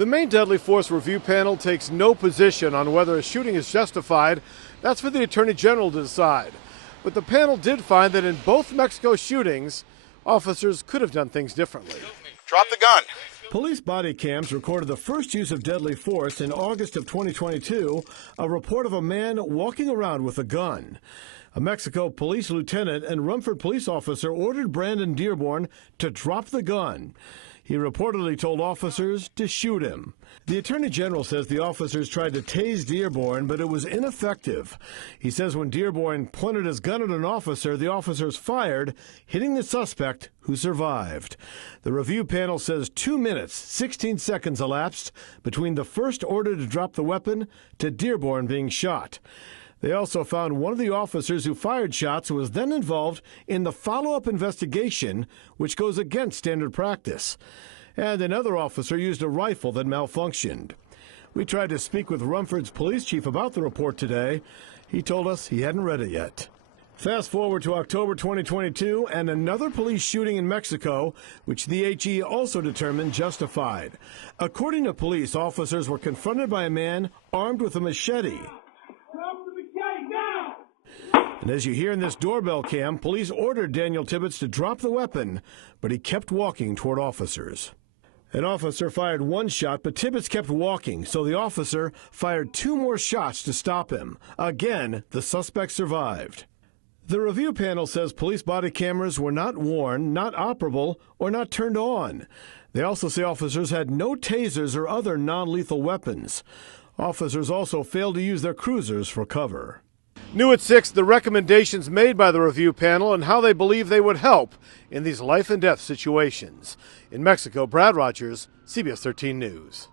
The Maine Deadly Force Review Panel takes no position on whether a shooting is justified. That's for the Attorney General to decide. But the panel did find that in both Mexico shootings, officers could have done things differently. Drop the gun. Police body cams recorded the first use of deadly force in August of 2022, a report of a man walking around with a gun. A Mexico police lieutenant and Rumford police officer ordered Brandon Dearborn to drop the gun. He reportedly told officers to shoot him. The Attorney General says the officers tried to tase Dearborn, but it was ineffective. He says when Dearborn pointed his gun at an officer, the officers fired, hitting the suspect, who survived. The review panel says 2 minutes, 16 seconds elapsed between the first order to drop the weapon to Dearborn being shot. They also found one of the officers who fired shots was then involved in the follow-up investigation, which goes against standard practice. And another officer used a rifle that malfunctioned. We tried to speak with Rumford's police chief about the report today. He told us he hadn't read it yet. Fast forward to October 2022 and another police shooting in Mexico, which the HE also determined justified. According to police, officers were confronted by a man armed with a machete. And as you hear in this doorbell cam, police ordered Daniel Tibbetts to drop the weapon, but he kept walking toward officers. An officer fired one shot, but Tibbetts kept walking, so the officer fired 2 more shots to stop him. Again, the suspect survived. The review panel says police body cameras were not worn, not operable, or not turned on. They also say officers had no tasers or other non-lethal weapons. Officers also failed to use their cruisers for cover. New at 6, the recommendations made by the review panel and how they believe they would help in these life and death situations. In Mexico, Brad Rogers, CBS 13 News.